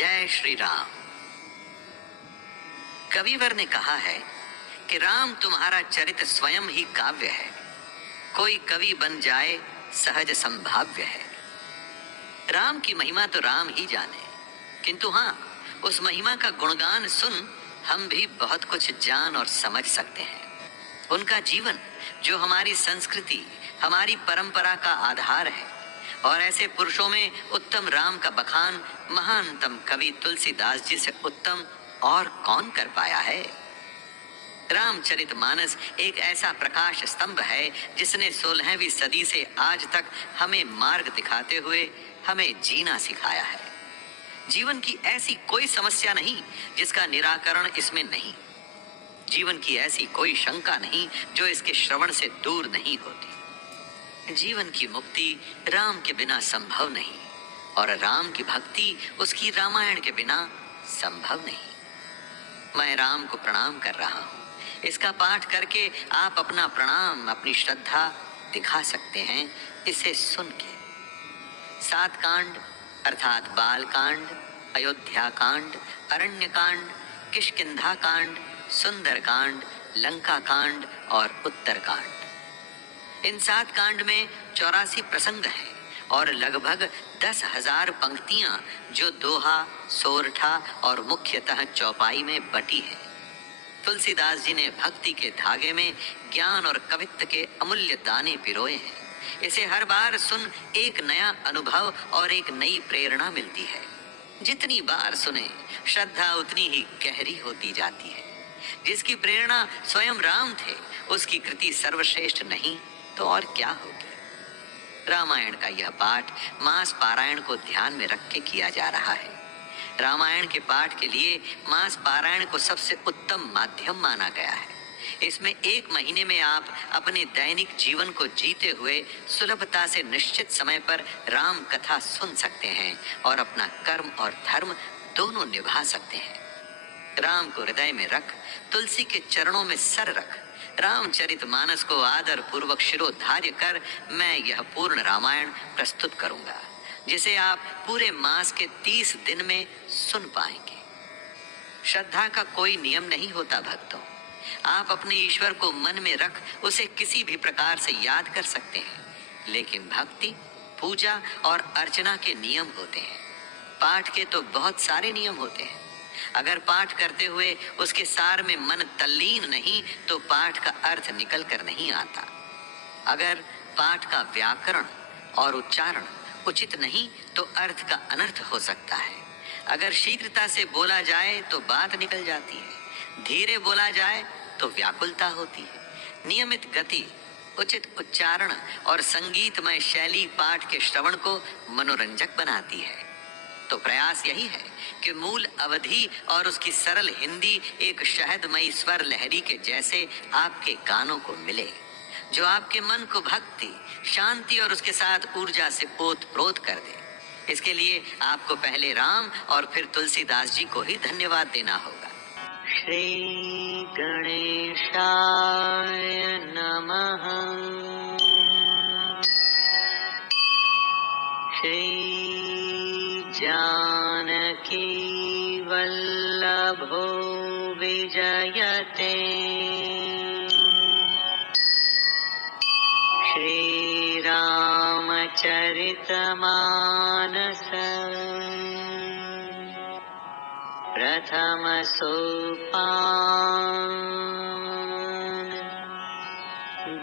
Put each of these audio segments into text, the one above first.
जय श्री राम। कविवर ने कहा है कि राम तुम्हारा चरित स्वयं ही काव्य है, कोई कवि बन जाए सहज संभाव्य है। राम की महिमा तो राम ही जाने, किंतु हाँ, उस महिमा का गुणगान सुन हम भी बहुत कुछ जान और समझ सकते हैं। उनका जीवन जो हमारी संस्कृति, हमारी परंपरा का आधार है, और ऐसे पुरुषों में उत्तम राम का बखान महानतम कवि तुलसीदास जी से उत्तम और कौन कर पाया है। रामचरितमानस एक ऐसा प्रकाश स्तंभ है जिसने 16वीं सदी से आज तक हमें मार्ग दिखाते हुए हमें जीना सिखाया है। जीवन की ऐसी कोई समस्या नहीं जिसका निराकरण इसमें नहीं, जीवन की ऐसी कोई शंका नहीं जो इसके श्रवण से दूर नहीं होती। जीवन की मुक्ति राम के बिना संभव नहीं, और राम की भक्ति उसकी रामायण के बिना संभव नहीं। मैं राम को प्रणाम कर रहा हूँ। इसका पाठ करके आप अपना प्रणाम, अपनी श्रद्धा दिखा सकते हैं इसे सुन के। 7 कांड अर्थात बाल कांड, अयोध्या कांड, अरण्य कांड, किष्किंधा कांड, सुंदर कांड, लंका कांड और उत्तर कांड। इन 7 कांड में 84 प्रसंग हैं और लगभग 10,000 पंक्तियां जो दोहा, सोरठा और मुख्यतः चौपाई में बटी है। तुलसीदास जी ने भक्ति के धागे में ज्ञान और कवित्व के अमूल्य दाने पिरोए हैं। इसे हर बार सुन एक नया अनुभव और एक नई प्रेरणा मिलती है। जितनी बार सुने श्रद्धा उतनी ही गहरी होती जाती है। जिसकी प्रेरणा स्वयं राम थे, उसकी कृति सर्वश्रेष्ठ नहीं तो और क्या होगी। रामायण का यह पाठ मास पारायण को ध्यान में रख के किया जा रहा है। रामायण के पाठ के लिए मास पारायण को सबसे उत्तम माध्यम माना गया है। इसमें 1 महीने में आप अपने दैनिक जीवन को जीते हुए सुलभता से निश्चित समय पर राम कथा सुन सकते हैं और अपना कर्म और धर्म दोनों निभा सकते हैं। राम को हृदय में रख, तुलसी के चरणों में सर रख, रामचरितमानस को आदर पूर्वक शिरोधार्य कर मैं यह पूर्ण रामायण प्रस्तुत करूंगा, जिसे आप पूरे मास के 30 दिन में सुन पाएंगे। श्रद्धा का कोई नियम नहीं होता भक्तों। आप अपने ईश्वर को मन में रख उसे किसी भी प्रकार से याद कर सकते हैं, लेकिन भक्ति, पूजा और अर्चना के नियम होते हैं। पाठ के तो बहुत सारे नियम होते हैं। अगर पाठ करते हुए उसके सार में मन तल्लीन नहीं तो पाठ का अर्थ निकल कर नहीं आता। अगर पाठ का व्याकरण और उच्चारण उचित नहीं तो अर्थ का अनर्थ हो सकता है। अगर शीघ्रता से बोला जाए तो बात निकल जाती है, धीरे बोला जाए तो व्याकुलता होती है। नियमित गति, उचित उच्चारण और संगीतमय शैली पाठ के श्रवण को मनोरंजक बनाती है। तो प्रयास यही है कि मूल अवधि और उसकी सरल हिंदी एक शहदमयी स्वर लहरी के जैसे आपके कानों को मिले, जो आपके मन को भक्ति, शांति और उसके साथ ऊर्जा से ओत-प्रोत कर दे। इसके लिए आपको पहले राम और फिर तुलसीदास जी को ही धन्यवाद देना होगा। श्री गणेशाय नमः। श्री जानकी वल्लभो विजयते। श्री रामचरितमानस प्रथम सोपान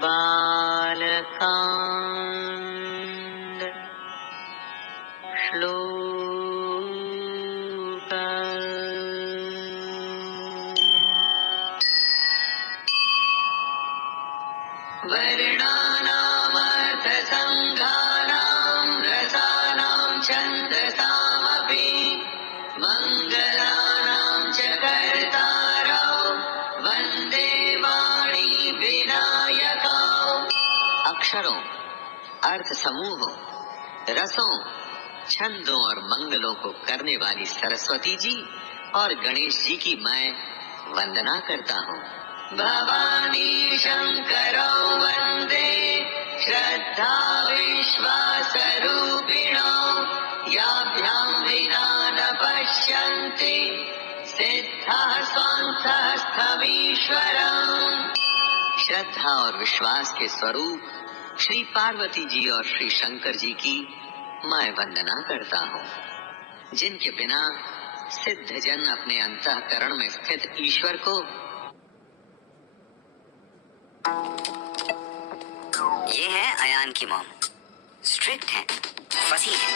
बालकांड श्लोक वर्णानामर्थसंघानां रसानां छन्दसामपि मंगलानां च कर्तारौ वन्दे वाणी विनायकौ। अक्षरों, अर्थ समूहों, रसों, छंदों और मंगलों को करने वाली सरस्वती जी और गणेश जी की मैं वंदना करता हूँ। भवानी शंकरौ वंदे श्रद्धा विश्वास रूपिणौ याभ्यां विना न पश्य श्रद्धा और विश्वास के स्वरूप श्री पार्वती जी और श्री शंकर जी की मैं वंदना करता हूँ, जिनके बिना सिद्ध जन अपने अंतःकरण में स्थित ईश्वर को। ये है अयान की मॉम, स्ट्रिक्ट है, फसी है,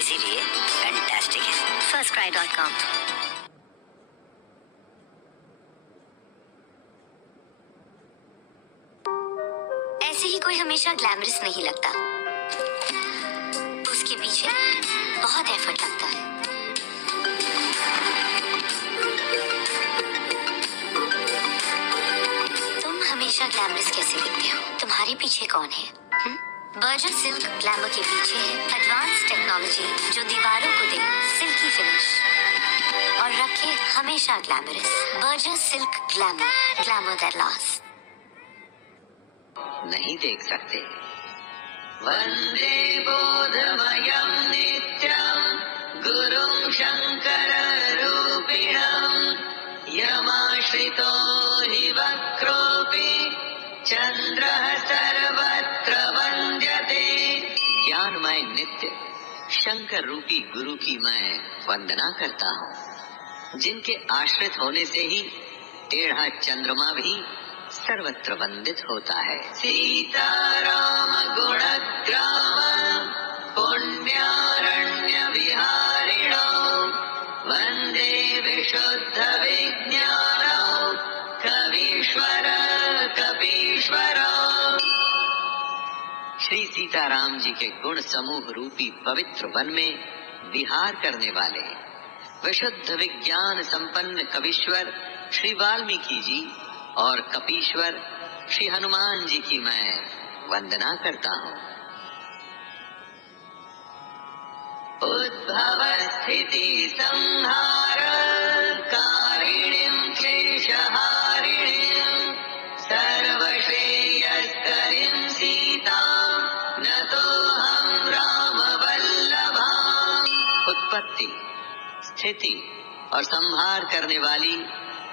इसीलिए फैंटास्टिक है। firstcry.com। ऐसे ही कोई हमेशा ग्लैमरस नहीं लगता, उसके पीछे बहुत एफर्ट लगता है। तुम हमेशा ग्लैमरस कैसे दिखते हो? तुम्हारे पीछे कौन है? बर्जर सिल्क ग्लैमर के पीछे है एडवांस टेक्नोलॉजी जो दीवारों को दे सिल्की फिनिश और रखे हमेशा glamorous. Berger silk glamour, glamour that last. नहीं देख सकते। वंदे बोधमयं नित्यं गुरुं शंकर रूपिणं यमाश्रितो हि वक्रोऽपि चंद्रः सर्वत्र वंद्यते। ज्ञानमय नित्य शंकर रूपी गुरु की मैं वंदना करता हूँ, जिनके आश्रित होने से ही टेढ़ा चंद्रमा भी सर्वत्र वंदित होता है। सीताराम गुणग्राम पुण्यारण्य विहारिणो वंदे विशुद्ध विज्ञानो कवीश्वर कपीश्वरो। श्री सीताराम जी के गुण समूह रूपी पवित्र वन में विहार करने वाले विशुद्ध विज्ञान संपन्न कवीश्वर श्री वाल्मीकि जी और कपीश्वर श्री हनुमान जी की मैं वंदना करता हूँ। उद्भव स्थिति संहार कारिणीं क्लेशहारिणीं सर्वश्रेयस्करीं सीतां नतोऽहं रामवल्लभाम्। उत्पत्ति, स्थिति और संहार करने वाली,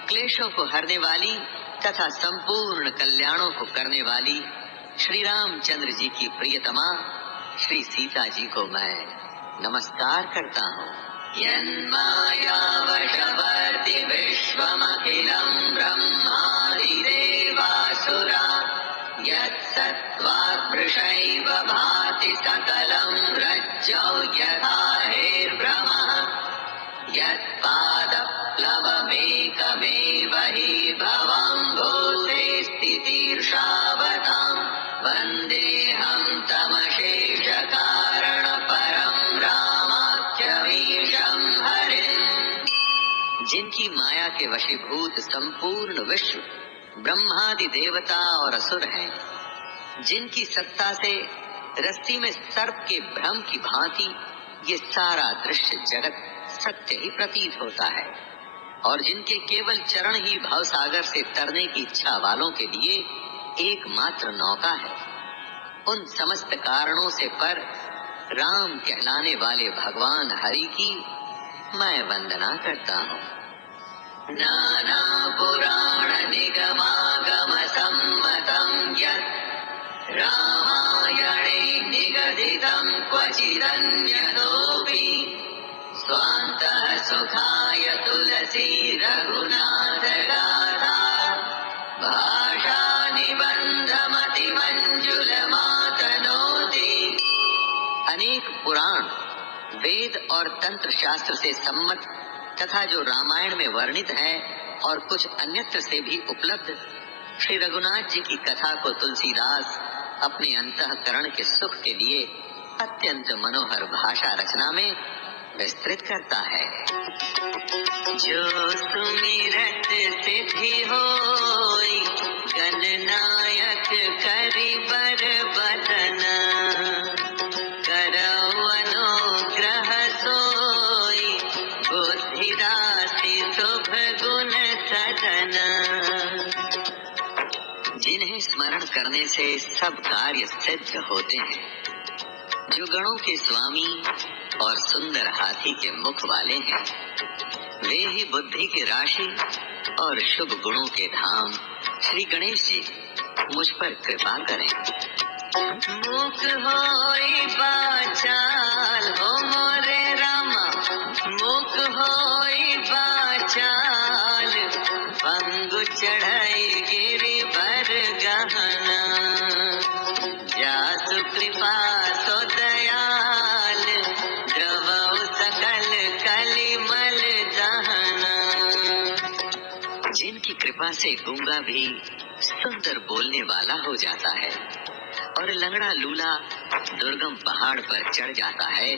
क्लेशों को हरने वाली तथा संपूर्ण कल्याणों को करने वाली श्री रामचंद्र जी की प्रियतमा श्री सीता जी को मैं नमस्कार करता हूँ। यन्मायावशवर्ति विश्वमखिलं ब्रह्मादिदेवासुरा यत्सत्त्वाद्भृशैव भाति सकलं रज्जौ यथा हेर्भ्रमः यत्पादप्लवमेकमेव हि भवं भूते स्थितिर्षावतां वन्देऽहं तमशेषकारणपरं रामाख्यमीशं हरिम्। जिनकी माया के वशीभूत संपूर्ण विश्व ब्रह्मादि देवता और असुर हैं, जिनकी सत्ता से रस्सी में सर्प के भ्रम की भांति ये सारा दृश्य जगत सत्य ही प्रतीत होता है, और जिनके केवल चरण ही भवसागर से तरने की इच्छा वालों के लिए एकमात्र नौका है, उन समस्त कारणों से पर राम कहलाने वाले भगवान हरि की मैं वंदना करता हूँ। नाना पुराण निगमागम सम्मतं यत् रामायणे निगदितं क्वचिदन्यतोऽपि स्वान्तः सुखाय तुलसी रघुनाथ गाथा भाषा निबन्धमतिमञ्जुलमातनोति। अनेक पुराण, वेद और तंत्र शास्त्र से सम्मत तथा जो रामायण में वर्णित है और कुछ अन्यत्र से भी उपलब्ध श्री रघुनाथ जी की कथा को तुलसीदास अपने अंतःकरण के सुख के लिए अत्यंत मनोहर भाषा रचना में विस्तृत करता है। जो सुमिरत सिद्धि होई गणनायक करि बर बदना करौ अनुग्रह सोई बुद्धि राशि शुभ गुण सदना। जिन्हें स्मरण करने से सब कार्य सिद्ध होते हैं, जो गणों के स्वामी और सुंदर हाथी के मुख वाले हैं, वे ही बुद्धि की राशि और शुभ गुणों के धाम श्री गणेश जी मुझ पर कृपा करें। मूक होई बाचाल हो मोरे रामा, मूक होई बाचाल, पंगु चढ़ाई गिरि बर गहना, जासु कृपा सो दयाल, द्रवौ सकल कलिमल दहना। जिनकी कृपा से गूंगा भी सुंदर बोलने वाला हो जाता है और लंगड़ा लूला दुर्गम पहाड़ पर चढ़ जाता है,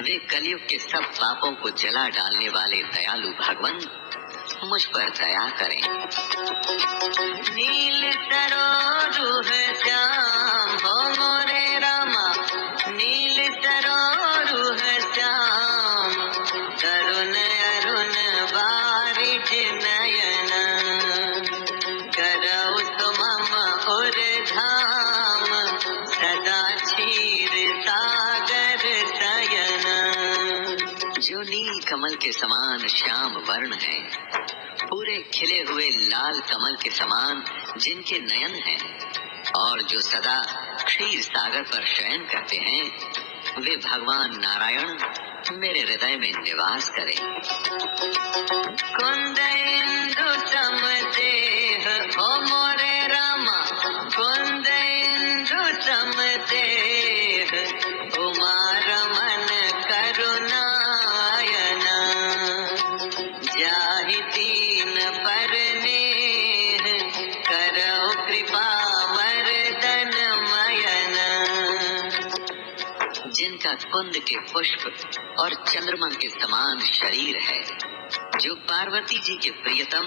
वे कलयुग के सब पापों को जला डालने वाले दयालु भगवान मुझ पर दया करें। नील सरोरुह श्याम हो मोरे रामा, नील सरोरुह श्याम, करुण अरुण बारिज नयन, करौ तुमम उर धाम, सदा क्षीर सागर शयन। जो नील कमल के समान श्याम वर्ण है, पूरे खिले हुए लाल कमल के समान जिनके नयन हैं, और जो सदा क्षीर सागर पर शयन करते हैं, वे भगवान नारायण मेरे हृदय में निवास करें। कुंद इंदु सम देह हो मोरे रामा, कुंद इंदु सम देह, उमा रमन करुणायन, जाहि दीन पर नेह, करौ कृपा मर्दन मयन। जिनका कुंद के पुष्प और चंद्रमा के समान शरीर है, जो पार्वती जी के प्रियतम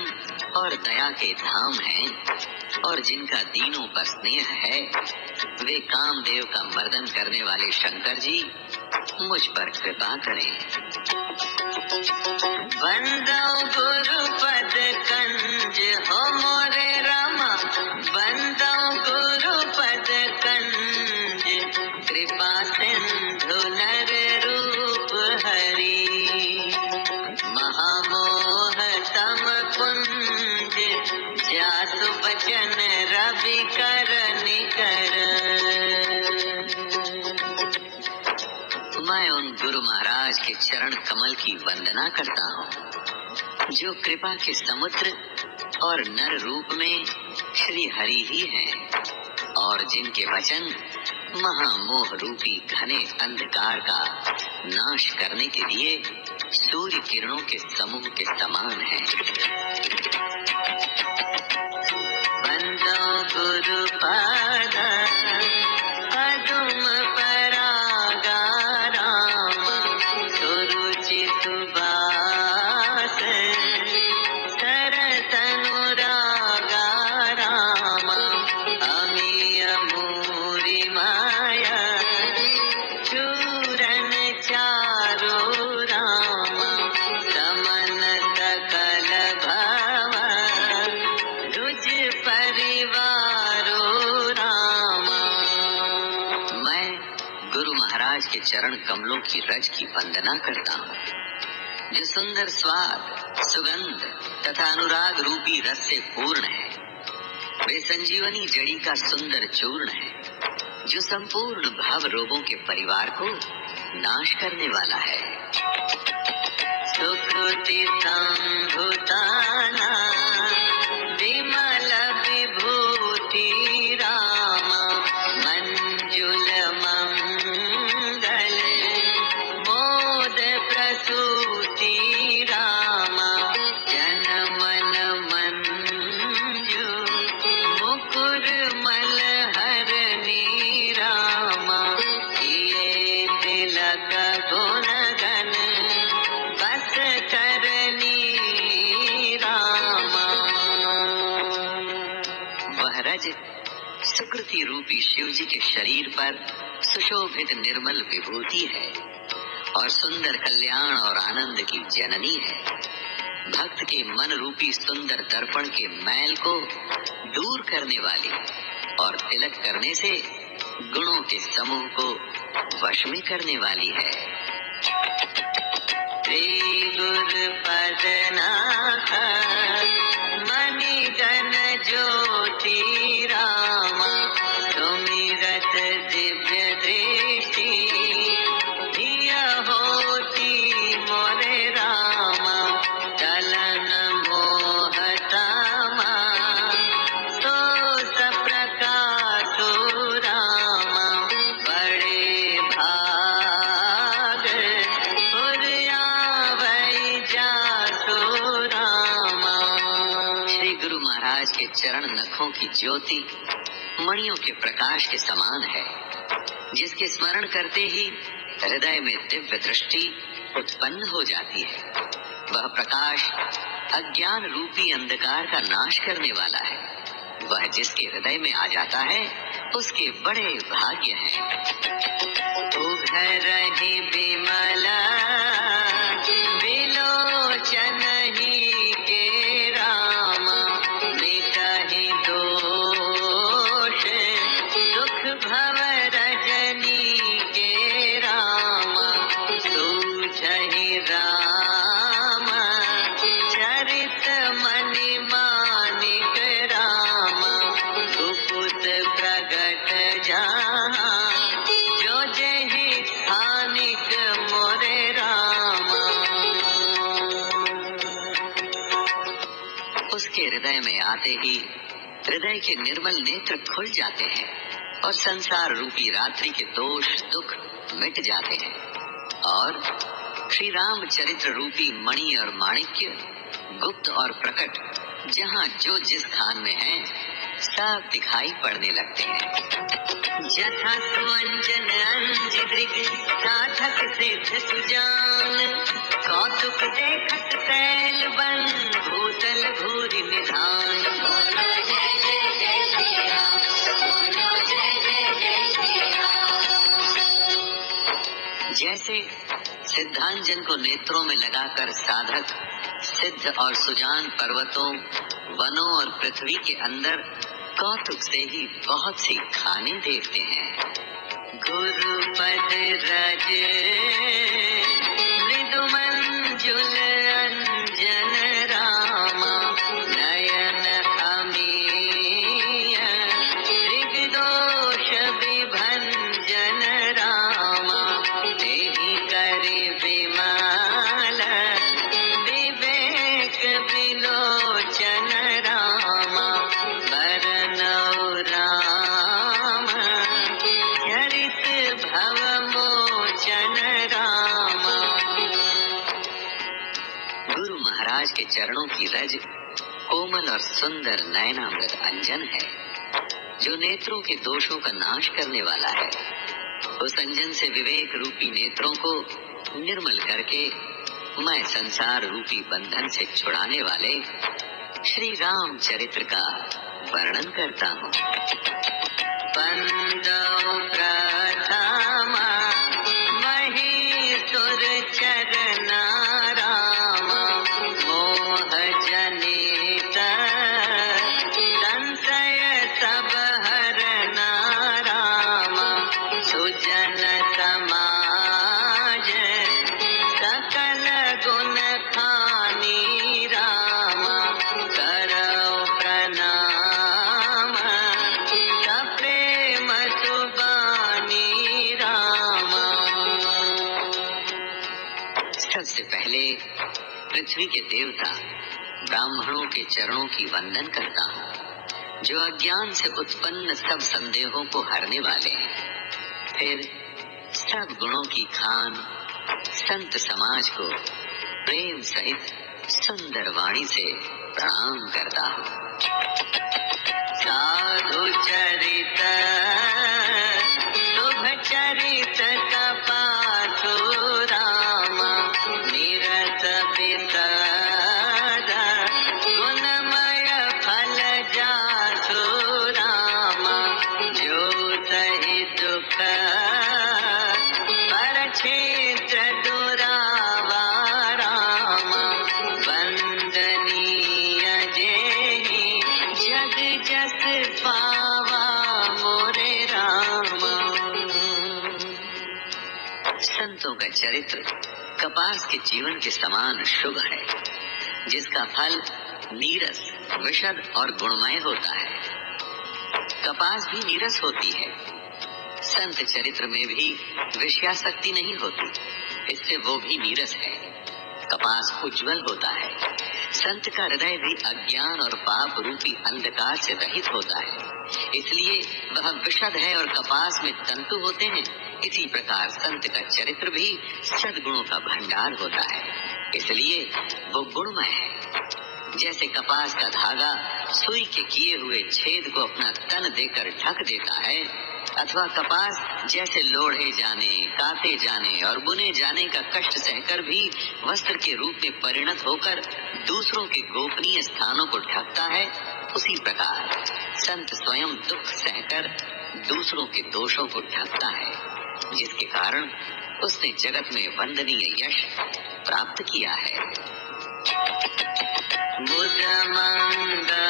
और दया के धाम हैं, और जिनका दीनों पर स्नेह है, वे कामदेव का मर्दन करने वाले शंकर जी मुझ पर कृपा करें। बंदौ गुरु पद कंज हो मोरे रामा, बंदौ गुरु पद कंज, कृपा सिंधु नर रूप हरि, महामोह तम कुंज, जासु बचन रवि कर निकर। मैं उन गुरु महाराज के चरण कमल की वंदना करता हूँ, जो कृपा के समुद्र और नर रूप में श्री हरि ही हैं, और जिनके वचन महामोह रूपी घने अंधकार का नाश करने के लिए सूर्य किरणों के समूह के समान हैं। बंदो गुरु पद पदुम परागा राम, सुरुचि सुबास सरस अनुरागा राम, अमीय मूरि माया चूरन चारो राम, समन सकल भव रुज परिवारो राम। मैं गुरु महाराज के चरण कमलों की रज की वंदना करता हूँ, जो सुंदर स्वाद, सुगंध तथा अनुराग रूपी रस से पूर्ण है। वे संजीवनी जड़ी का सुंदर चूर्ण है, जो संपूर्ण भाव रोगों के परिवार को नाश करने वाला है। सुकृति संभुताना विमल विभूति राम, मंजुल मंगल मोद प्रसूति राम, जन मन मंजू मुकुर मलहरनी राम, किए तिलक गुण गण बस करनी राम। वह रज सुकृति रूपी शिव जी के शरीर पर सुशोभित निर्मल विभूति है, और सुंदर कल्याण और आनंद की जननी है। भक्त के मन रूपी सुंदर दर्पण के मैल को दूर करने वाली, और तिलक करने से गुणों के समूह को वश में करने वाली है। श्री गुरु पद नाथ मणि गण ज्योति राम, महाराज के चरण नखों की ज्योति मणियों के प्रकाश के समान है, जिसके स्मरण करते ही हृदय में दिव्य दृष्टि उत्पन्न हो जाती है। वह प्रकाश अज्ञान रूपी अंधकार का नाश करने वाला है। वह जिसके हृदय में आ जाता है उसके बड़े भाग्य हैं। उघरहि विमला विलोचन ही के राम, मिटहि दोष दुख भव रजनी के राम, सूझहि राम चरित मनि मानिक राम, सुपुत प्रगट जहाँ जो जहि स्थानिक मोरे राम। उसके हृदय में आते ही हृदय के निर्मल नेत्र खुल जाते हैं और संसार रूपी रात्रि के दोष दुख मिट जाते हैं, और श्री राम चरित्र रूपी मणि और माणिक्य गुप्त और प्रकट जहाँ जो जिस स्थान में है सब दिखाई पड़ने लगते हैं। जथा सुअंजन अंज दृग साधक सिद्ध सुजान, कौतुक देखत कैल बन भूतल भूरि निधान। बोलो जय जय जय श्री राम, बोलो जय जय जय श्री राम। जैसे सिद्धांजन को नेत्रों में लगाकर साधक सिद्ध और सुजान पर्वतों, वनों और पृथ्वी के अंदर कौतुक से ही बहुत सी खाने देखते हैं। गुरुपद रज मृदु मंजुल अंजन रामा, नयन अमीय ऋगदोष विभंजन रामा, तेहि करि विमल विवेक विलोचन रामा, बरनौ राम चरित भव मोचन रामा। गुरु महाराज के चरणों की रज कोमल और सुंदर नयनामृत अंजन है, जो नेत्रों के दोषों का नाश करने वाला है। उस अंजन से विवेक रूपी नेत्रों को निर्मल करके मैं संसार रूपी बंधन से छुड़ाने वाले श्री राम चरित्र का वर्णन करता हूँ। बंदो प्रथम महीसुर चरना रामा, मोह जनित संशय सब हरना रामा, सुजन समाज सकल गुण खानी रामा, करौ प्रणाम सप्रेम सुबानी रामा। सबसे पहले पृथ्वी के देवता ब्राह्मणों के चरणों की वंदन करता हूँ, जो अज्ञान से उत्पन्न सब संदेहों को हरने वाले हैं। फिर सब गुणों की खान संत समाज को प्रेम सहित सुंदर वाणी से प्रणाम करता हूँ। साधु चरित शुभ चरित कपासु रामा, निरत पितद गुणमय फल जासु रामा, जो सहि दुख पर क्षेत्र दुरावा रामा, वंदनीय जेहि जग जस पावा मोरे रामा। संतों का चरित्र कपास के जीवन के समान शुभ है, जिसका फल नीरस, विशद और गुणमय होता है। कपास भी नीरस होती है। संत चरित्र में भी विषयासक्ति नहीं होती, इससे वो भी नीरस है। कपास उज्जवल होता है। संत का हृदय भी अज्ञान और पाप रूपी अंधकार से रहित होता है, इसलिए वह विशद है और कपास में तंतु होते हैं। इसी प्रकार संत का चरित्र भी सद्गुणों का भंडार होता है, इसलिए वो गुणमय है। जैसे कपास का धागा सुई के किए हुए छेद को अपना तन देकर ढक देता है, अथवा कपास जैसे लोढ़े जाने, काते जाने और बुने जाने का कष्ट सहकर भी वस्त्र के रूप में परिणत होकर दूसरों के गोपनीय स्थानों को ढकता है, उसी प्रकार संत स्वयं दुख सहकर दूसरों के दोषों को ढकता है, जिसके कारण उसने जगत में वंदनीय यश प्राप्त किया है। बुध मंगलमय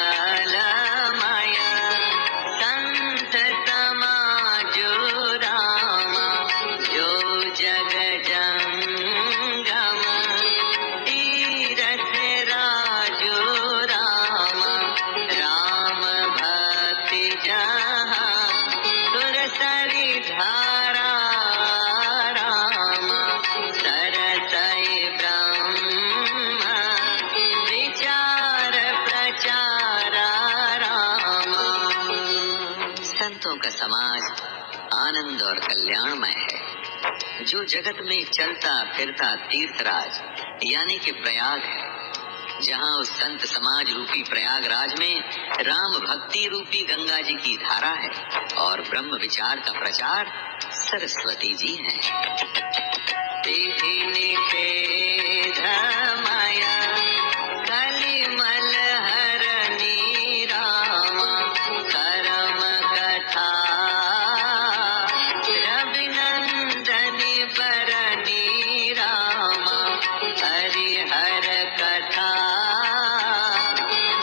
संत समाजो रामा, जो जग जंगम तीरथ राजो रामा, राम भक्ति जहाँ सुरसरी धारा रामा, सरसई ब्रह्म विचार प्रचारा रामा। संतों का समाज आनंद और कल्याणमय है, जो जगत में चलता फिरता तीर्थराज यानी कि प्रयाग है, जहाँ उस संत समाज रूपी प्रयागराज में राम भक्ति रूपी गंगा जी की धारा है और ब्रह्म विचार का प्रचार सरस्वती जी हैं। माया कलिमल हरनी रामा, करम कथा रविनंदनी बरनी रामा, हरिहर कथा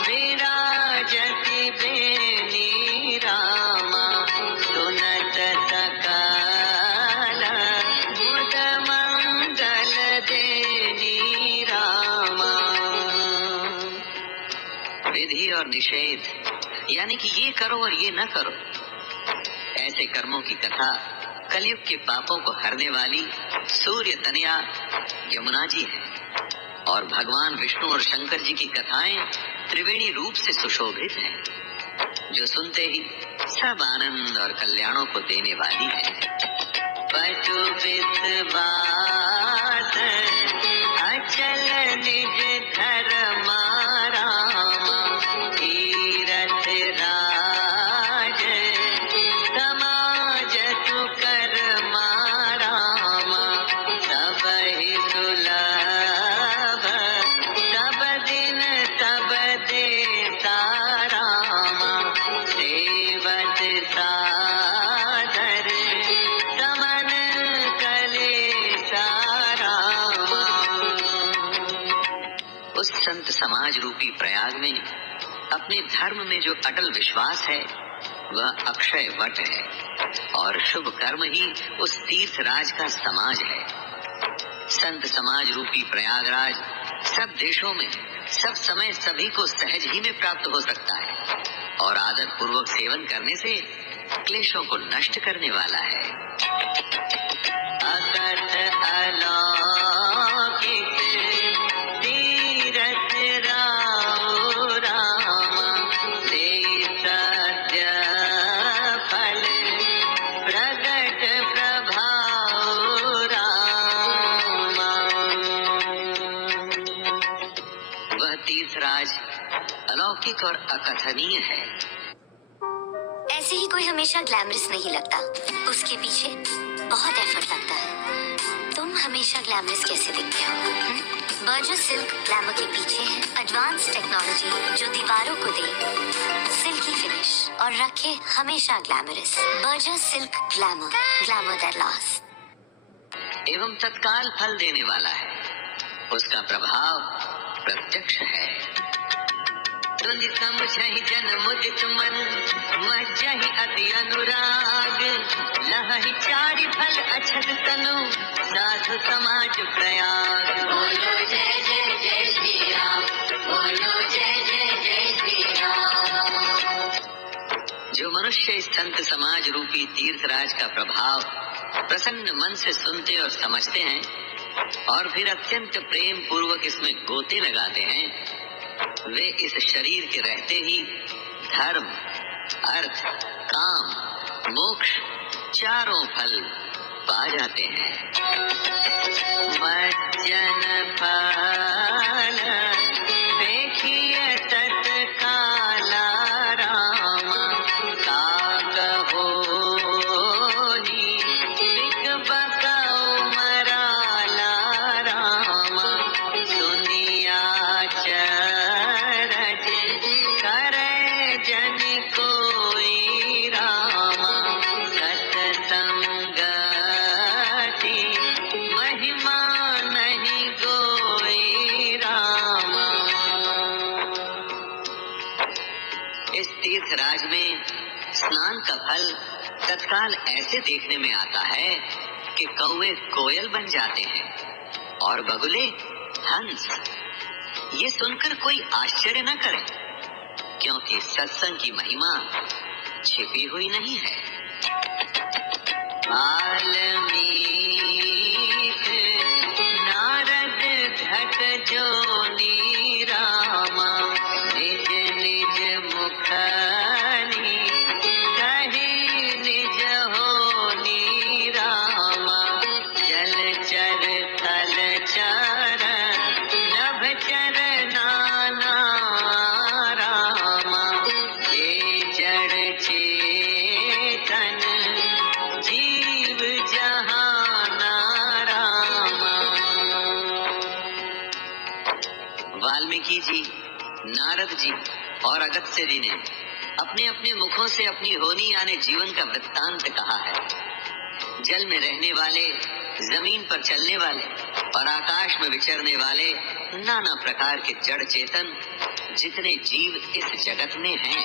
विराजति बेनी रामा, सुनत सकल बुध मंगल देनी रामा। विधि और निषेध यानी कि ये करो और ये न करो, ऐसे कर्मों की कथा कलयुग के पापों को हरने वाली सूर्य तनया यमुना जी है, और भगवान विष्णु और शंकर जी की कथाएं त्रिवेणी रूप से सुशोभित हैं, जो सुनते ही सब आनंद और कल्याणों को देने वाली है। पशु विश्वास अचल निज धर्मा रामा, तीरथ राज समाज सुकर्मा रामा, सबहि सुलभ सब दिन सब देता रामा, सेवत सादर समन कलेशा रामा। उस संत समाज रूपी प्रयाग में अपने धर्म में जो अटल विश्वास है वह अक्षय वट है, और शुभ कर्म ही उस तीर्थ राज का समाज है। संत समाज रूपी प्रयागराज सब देशों में सब समय सभी को सहज ही में प्राप्त हो सकता है, और आदर पूर्वक सेवन करने से क्लेशों को नष्ट करने वाला है। अकथ अलौकिक तीरथ राओ रामा, दे सत्य फल प्रगट प्रभाव रामा। वह तीर्थराज अलौकिक और अकथनीय है। ऐसे ही कोई हमेशा ग्लैमरस नहीं लगता, उसके पीछे बहुत एफर्ट लगता है। तुम हमेशा ग्लैमरस कैसे दिखते हो? बर्जस सिल्क ग्लैमर के पीछे है एडवांस टेक्नोलॉजी, जो दीवारों को दे सिल्की फिनिश और रखे हमेशा glamorous. Burgess silk glamour, glamour that last. एवं तत्काल फल देने वाला है, उसका प्रभाव प्रत्यक्ष है। तुझ समझहि जन मुदित मन, मज्जहि अति अनुराग, लहहि चारि फल अछत तनु, साधु समाज प्रयाग। बोलो जय जय जय श्री राम, बोलो जय जय जय श्री राम। जो मनुष्य इस संत समाज रूपी तीर्थराज का प्रभाव प्रसन्न मन से सुनते और समझते हैं, और फिर अत्यंत प्रेम पूर्वक इसमें गोते लगाते हैं, वे इस शरीर के रहते ही धर्म, अर्थ, काम, मोक्ष चारों फल पा जाते हैं। मज्जन फल देखिए तत्काल फल तत्काल ऐसे देखने में आता है कि कौवे कोयल बन जाते हैं और बगुले हंस। ये सुनकर कोई आश्चर्य न करे, क्योंकि सत्संग की महिमा छिपी हुई नहीं है। वाल्मीकि नारद घट जोनी रामा, निज निज मुखनी कही निज होनी रामा। जलचर थलचर नभचर नाना रामा। ये जड़ चेतन जीव जहाना रामा। वाल्मीकि जी, नारद जी और अगस्त्य जी ने अपने अपने मुखों से अपनी होनी यानी जीवन का वृत्तांत कहा है। जल में रहने वाले, जमीन पर चलने वाले और आकाश में विचरने वाले नाना प्रकार के जड़ चेतन जितने जीव इस जगत में हैं,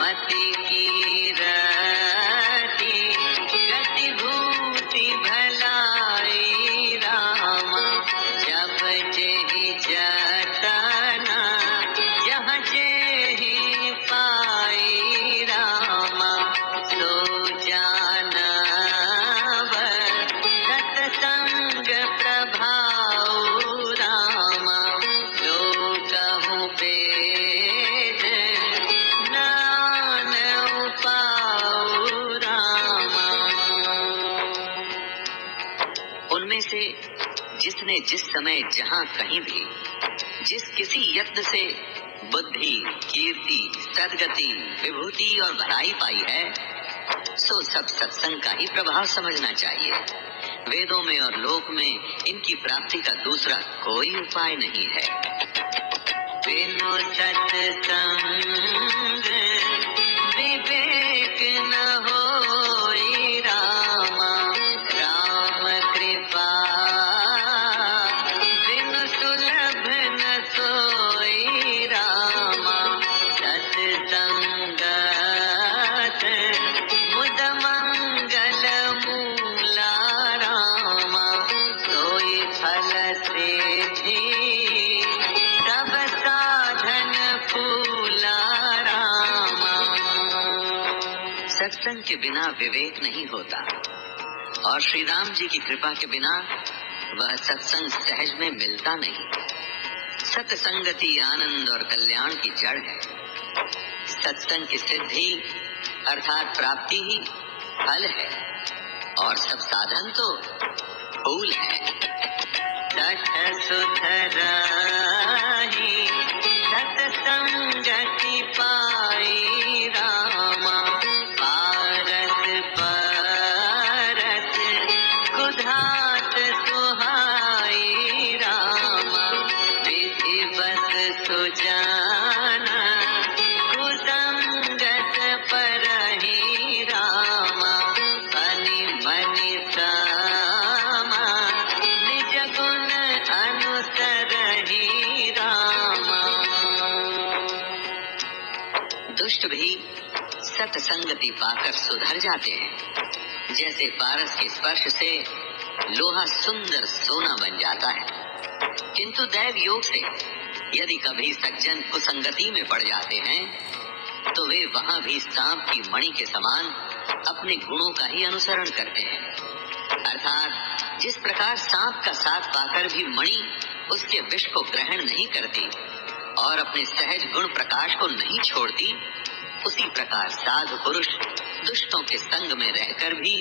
मति की रति गति भूति भलाई रामा। जब जेहि जतना जहाँ जेहि पाई रामा। सो जानवर सत्संग प्रभाव रामा। जो कहूँ वेद नान उपाऊ रामा। उनमें से जिसने जिस समय जहाँ कहीं भी जिस किसी यत्न से बुद्धि, कीर्ति, सद्गति, विभूति और भलाई पाई है, सो सब सत्संग का ही प्रभाव समझना चाहिए। वेदों में और लोक में इनकी प्राप्ति का दूसरा कोई उपाय नहीं है। बिनु सत्संग विवेक न होई रामा। राम कृपा बिनु सुलभ न सोई रामा। सत्संगत मुद मंगल मूला रामा। सोई फल सिद्धि सब साधन फूला रामा। सत्संग के बिना विवेक नहीं होता और श्री राम जी की कृपा के बिना वह सत्संग सहज में मिलता नहीं। सत्संगति आनंद और कल्याण की जड़ है। सत्संग की सिद्धि अर्थात प्राप्ति ही फल है और सब साधन तो फूल है। सठ सुध राही सत्संगति पाई रामा। पारस परस कुधात सुहाई रामा। विधि बस सुजाना कुसंगत परही रामा। बनि बनि सामा निज गुण अनुसरही रामा। दुष्ट भी सत्संगति पाकर सुधर जाते हैं। जैसे पारस के स्पर्श से लोहा सुंदर सोना बन जाता है, किंतु दैव योग से यदि कभी सज्जन कुसंगति में पड़ जाते हैं तो वे वहां भी सांप की मणि के समान अपने गुणों का ही अनुसरण करते हैं। अर्थात जिस प्रकार सांप का साथ पाकर भी मणि उसके विष को ग्रहण नहीं करती और अपने सहज गुण प्रकाश को नहीं छोड़ती, उसी प्रकार साधु पुरुष दुष्टों के संग में रहकर भी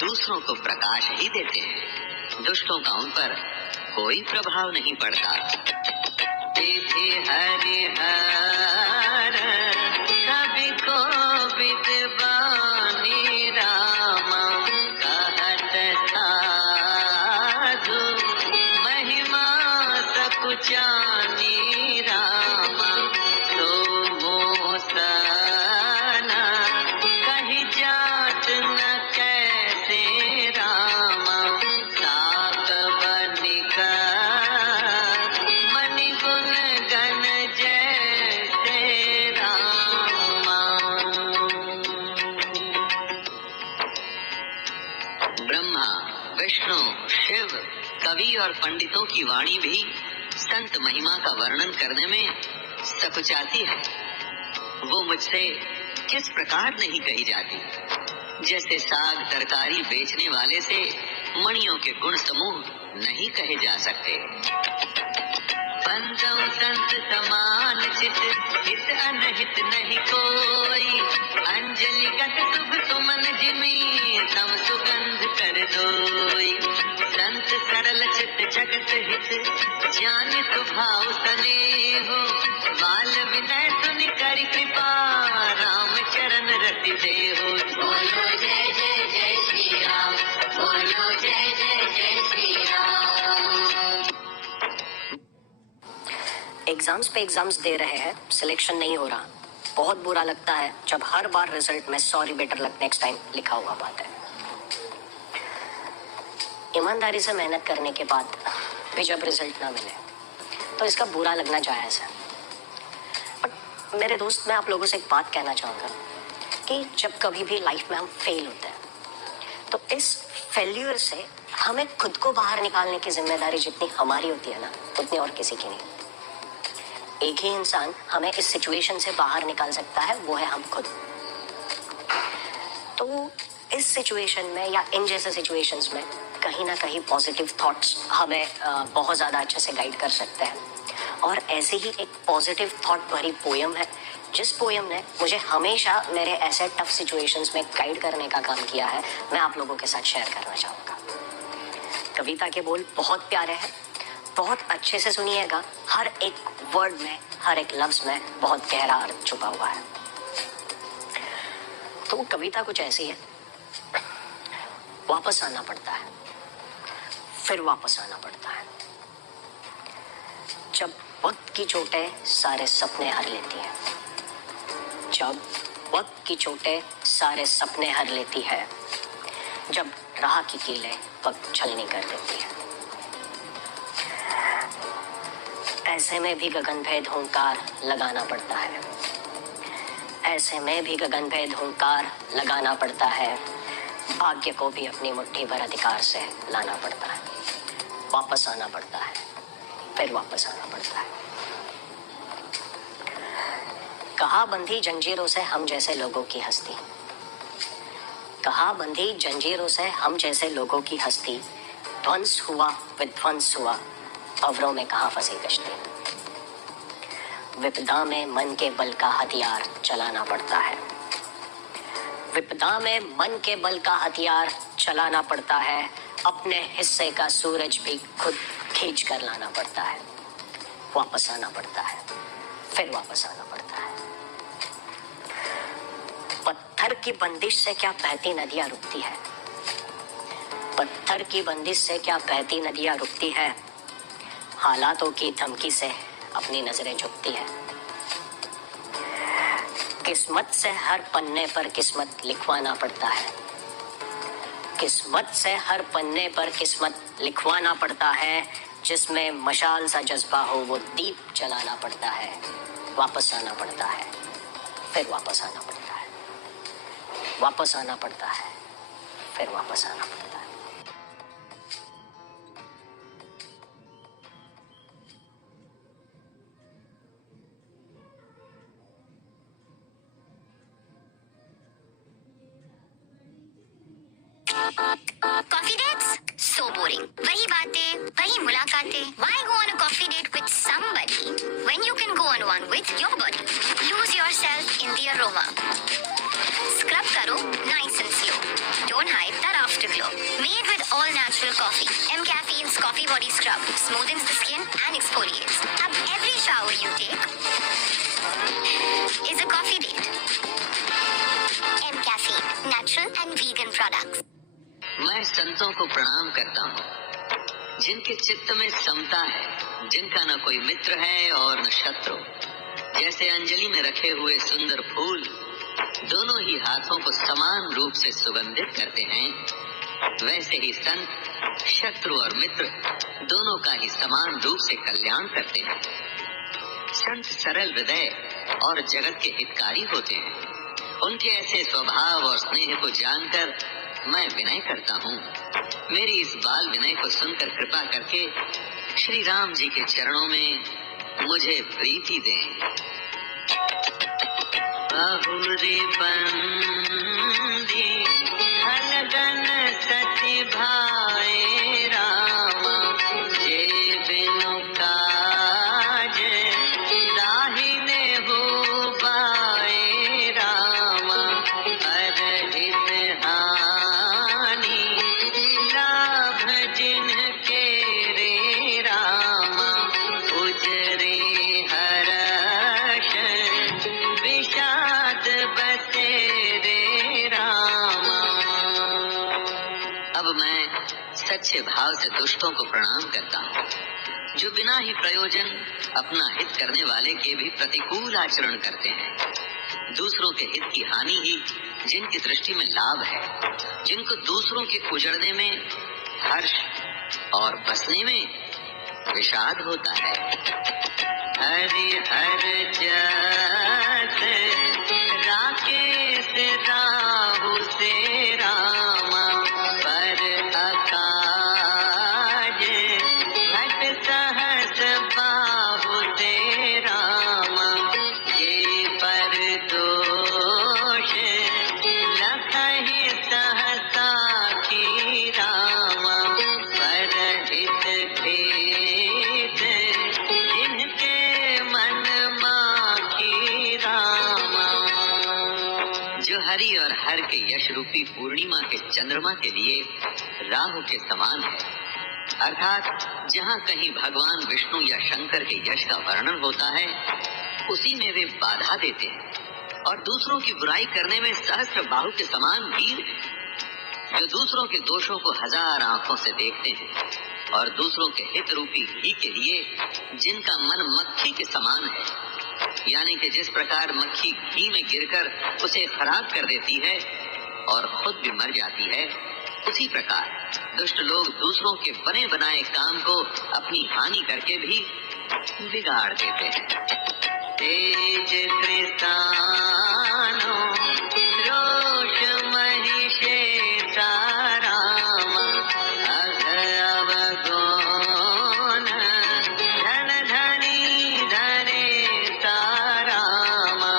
दूसरों को प्रकाश ही देते हैं। दुष्टों का उन पर कोई प्रभाव नहीं पड़ता। विधि हरिहर कवि को विद्वानी रामा। कहत साधु महिमा सकुचानी रामा। सो मोसना कही जात न कैसे रामा। साक बनिका मनि गुण गण जय कवि और पंडितों की वाणी भी संत महिमा का वर्णन करने में सकुचाती है। वो मुझसे किस प्रकार नहीं कही जाती, जैसे साग तरकारी बेचने वाले से मणियों के गुण समूह नहीं कहे जा सकते। पंचम संत समान चित, हित अनहित नहीं कोई, अंजलि गत शुभ सुमन जिमी, तम सुगंध कर दोई। संत सरल चित जगत हित, ज्ञान स्वभाव स्नेहो, बाल विनय सुन कर कृपा, राम चरण रति देहो। बोलो जय जय जय श्री राम, बोलो जय जय जय श्री राम। एग्जाम्स पे एग्जाम्स दे रहे हैं, सिलेक्शन नहीं हो रहा। बहुत बुरा लगता है जब हर बार रिजल्ट में sorry better luck next time लिखा हुआ बात है। ईमानदारी से मेहनत करने के बाद भी जब रिजल्ट ना मिले तो इसका बुरा लगना जायज़ है। बट मेरे दोस्त, मैं आप लोगों से एक बात कहना चाहूँगा कि जब कभी भी लाइफ में हम फेल होते हैं तो इस फेल्यूर से हमें खुद को बाहर निकालने की जिम्मेदारी जितनी हमारी होती है ना, उतनी और किसी की नहीं। एक ही इंसान हमें इस सिचुएशन से बाहर निकाल सकता है, वो है हम खुद। तो इस सिचुएशन में या इन जैसे सिचुएशंस में कहीं ना कहीं पॉजिटिव थॉट्स हमें बहुत ज़्यादा अच्छे से गाइड कर सकते हैं। और ऐसे ही एक पॉजिटिव थॉट भरी पोयम है, जिस पोयम ने मुझे हमेशा मेरे ऐसे टफ सिचुएशंस में गाइड करने का काम किया है, मैं आप लोगों के साथ शेयर करना चाहूँगा। कविता के बोल बहुत प्यारे हैं, बहुत अच्छे से सुनिएगा। हर एक वर्ड में, हर एक लफ्ज में बहुत गहरा अर्थ छुपा हुआ है। तो कविता कुछ ऐसी है, वापस आना पड़ता है, फिर वापस आना पड़ता है। जब वक्त की चोटें सारे सपने हर लेती है, जब वक्त की चोटें सारे सपने हर लेती है, जब राह की कीलें वक्त छलनी कर देती है, ऐसे में भी गगनभेद हुंकार लगाना पड़ता है। ऐसे में भी गगनभेद हुंकार लगाना पड़ता है। भाग्य को भी अपनी मुट्ठी भर अधिकार से लाना पड़ता है। वापस आना पड़ता है, फिर वापस आना पड़ता है। कहाँ बंधी जंजीरों से हम जैसे लोगों की हस्ती, कहाँ बंधी जंजीरों से हम जैसे लोगों की हस्ती, ध्वंस हुआ विध्वंस हुआ, भंवरों में कहाँ फंसी कश्ती। विपदा में मन के बल का हथियार चलाना पड़ता है। विपदा में मन के बल का हथियार चलाना पड़ता है। अपने हिस्से का सूरज भी खुद खींच कर लाना पड़ता है। वापस आना पड़ता है, फिर वापस आना पड़ता है। पत्थर की बंदिश से क्या बहती नदियां रुकती है, पत्थर की बंदिश से क्या बहती नदियां रुकती है। हालातों की धमकी से अपनी नजरें झुकती है। किस्मत से हर पन्ने पर किस्मत लिखवाना पड़ता है। किस्मत से हर पन्ने पर किस्मत लिखवाना पड़ता है। जिसमें मशाल सा जज्बा हो वो दीप जलाना पड़ता है। वापस आना पड़ता है, फिर वापस आना पड़ता है। वापस आना पड़ता है, फिर वापस आना पड़ता है। Coffee dates? So boring. वही बातें, वही मुलाकातें. Why go on a coffee date with somebody when you can go on one with your body? Lose yourself in the aroma. Scrub karo, nice and slow. Don't hide that afterglow. Made with all natural coffee. M-Caffeine's Coffee Body Scrub smoothens the skin and exfoliates. Ab every shower you take is a coffee date. M-Caffeine, natural and vegan products. मैं संतों को प्रणाम करता हूँ जिनके चित्त में समता है, जिनका न कोई मित्र है और न शत्रु। जैसे अंजलि में रखे हुए सुंदर फूल दोनों ही हाथों को समान रूप से सुगंधित करते हैं, वैसे ही संत शत्रु और मित्र दोनों का ही समान रूप से कल्याण करते हैं। संत सरल हृदय और जगत के हितकारी होते हैं। उनके ऐसे स्वभाव और स्नेह को जानकर मैं विनय करता हूँ, मेरी इस बाल विनय को सुनकर कृपा करके श्री राम जी के चरणों में मुझे प्रीति दें। बहुरी बंदी हलगन सती भाए रामा, जे बिनु काज दाहिने हो पाए रामा, अरहित हानि लाभ जिनके रे रामा, उजरे हर्ष विषाद बसे रे रामा। अब मैं सच्चे भाव से दुष्टों को प्रणाम करता हूँ, जो बिना ही प्रयोजन अपना हित करने वाले के भी प्रतिकूल आचरण करते हैं। दूसरों के हित की हानि ही जिनकी दृष्टि में लाभ है, जिनको दूसरों के उजड़ने में हर्ष और बसने में विषाद होता है। हरि हर जस राकेश राहु से रामा, पर अकाज घट सहस बाहु से रामा, ये पर दोष लखहि सहसा की रामा, पर हित भेद जिनके मन माखी रामा। जो हरि और हर के यश रूपी पूर्णिमा के चंद्रमा के लिए राहु के समान है, अर्थात जहाँ कहीं भगवान विष्णु या शंकर के यश का वर्णन होता है, उसी में वे बाधा देते हैं। और दूसरों की बुराई करने में सहस्त्र बाहु के समान वीर है, जो दूसरों के दोषों को हजार आंखों से देखते हैं और दूसरों के हित रूपी घी के लिए जिनका मन मक्खी के समान है, यानी कि जिस प्रकार मक्खी घी में गिरकर उसे खराब कर देती है और खुद भी मर जाती है, उसी प्रकार दुष्ट लोग दूसरों के बने बनाए काम को अपनी हानि करके भी बिगाड़ देते हैं। तेज कृष्णानो रोष महिषे रामा, अघ अवगुण धन धनी धने तारामा,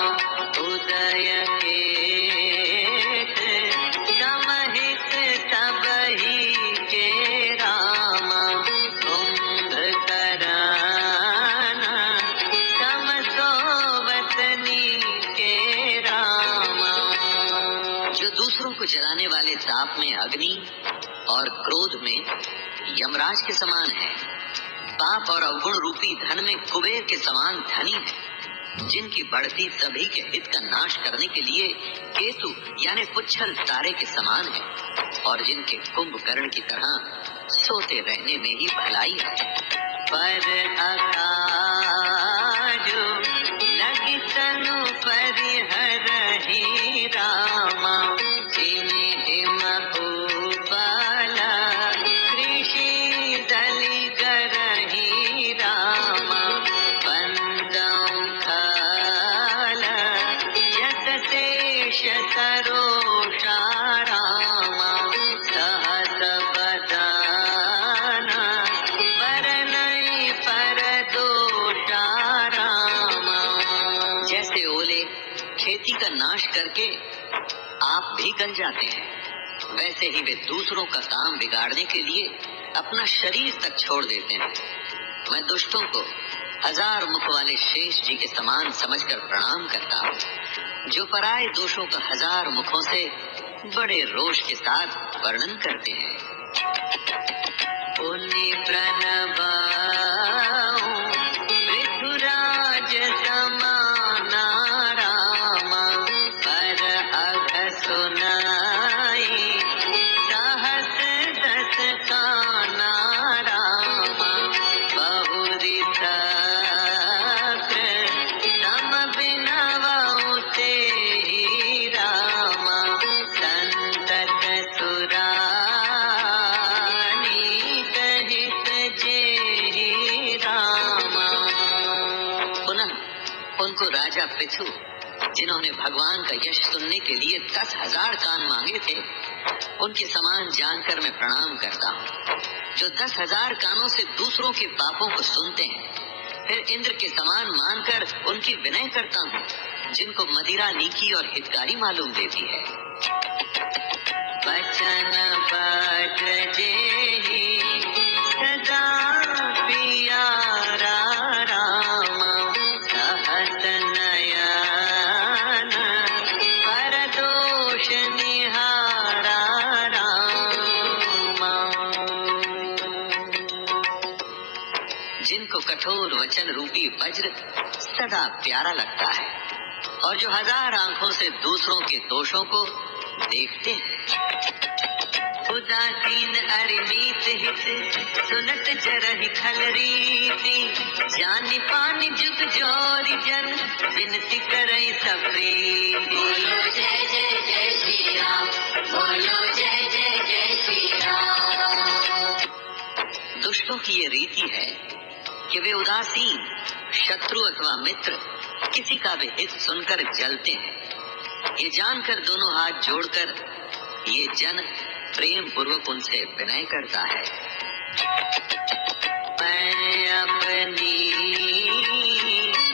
उदय केत समहित सबही के रामा, कुंभकर्ण के रामा। जो दूसरों को जलाने वाले ताप में अग्नि और क्रोध में यमराज के समान है, पाप और अवगुण रूपी धन में कुबेर के समान धनी है, जिनकी बढ़ती सभी के हित का नाश करने के लिए केतु यानी पुच्छल तारे के समान है, और जिनके कुंभकर्ण की तरह सोते रहने में ही भलाई है। पर अकाजो लगी तनु परिहरहि रामा, हिम उपला कृषि दलि गरहि रामा, बंदं खल यत शेष सरोषा रामा, सहस बदन बरनई पर दोषा रामा। जैसे ओले खेती का नाश करके आप भी गल जाते हैं, वैसे ही वे दूसरों का काम बिगाड़ने के लिए अपना शरीर तक छोड़ देते हैं। मैं दुष्टों को हजार मुख वाले शेष जी के समान समझकर प्रणाम करता हूँ, जो पराये दोषों का हजार मुखों से बड़े रोष के साथ वर्णन करते हैं। पुनि प्रणवाऊं पृथुराज समाना रामा, पर अघ सुनाई सहस दस काना रामा, बहुरी तक्र सम बिनवऊ तेहि रामा, संतत सुरानी कहित जेहि रामा। पुनः उनको राजा पृथु, जिन्होंने भगवान का यश सुनने के लिए 10,000 कान मांगे थे, उनके समान जानकर मैं प्रणाम करता हूँ, जो 10,000 कानों से दूसरों के पापों को सुनते हैं, फिर इंद्र के समान मानकर उनकी विनय करता हूँ, जिनको मदिरा नीकी और हितकारी मालूम देती है। वचन पद जेहि सदा प्यारा राम, सहत नयन परदोष निहारा राम। जिनको कठोर वचन रूपी वज्र सदा प्यारा लगता है और जो 1000 आंखों से दूसरों के दोषों को देखते हैं। उदासीन अरिनीत हित सुनत जरहि खल रीति, जानि पानि जुग जोरि जन विनती करई सब प्रीति। बोलो जय जय जय श्री राम, बोलो जय जय जय श्री राम। दुष्टों की ये रीति है कि वे उदासीन शत्रु अथवा मित्र किसी का भी हित सुनकर जलते हैं। ये जानकर दोनों हाथ जोड़कर ये जन प्रेम पूर्वक उनसे विनय करता है। मैं अपनी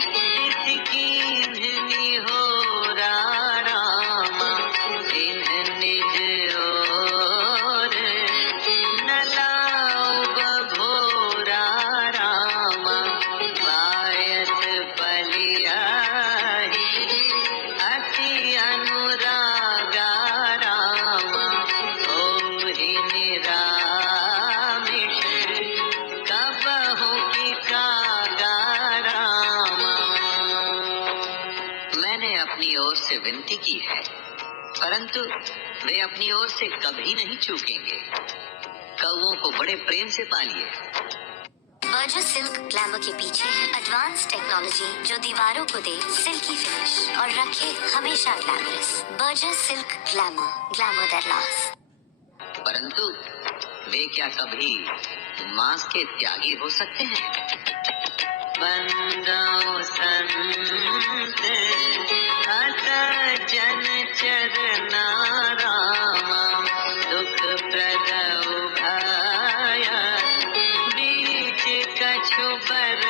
हित कीन्हनि होरा राम, इन्ह निज ओर न लाऊ बभोरा राम। पायत पलियाहि अति अनुरागा राम, होहि निरामिष कबहु की कागा राम। मैंने अपनी ओर से विनती की है, परंतु वे अपनी ओर से कभी नहीं चूकेंगे। कौओं को बड़े प्रेम से पालिए। बर्जस सिल्क ग्लैमर के पीछे है एडवांस टेक्नोलॉजी, जो दीवारों को दे सिल्की फिनिश और रखे हमेशा glamorous. Burgess silk glamour, glamour that last. परंतु वे क्या कभी मांस के त्यागी हो सकते हैं? बंदो संत हत जन चरना रामा, दुख प्रदौ भय बीच कछु बर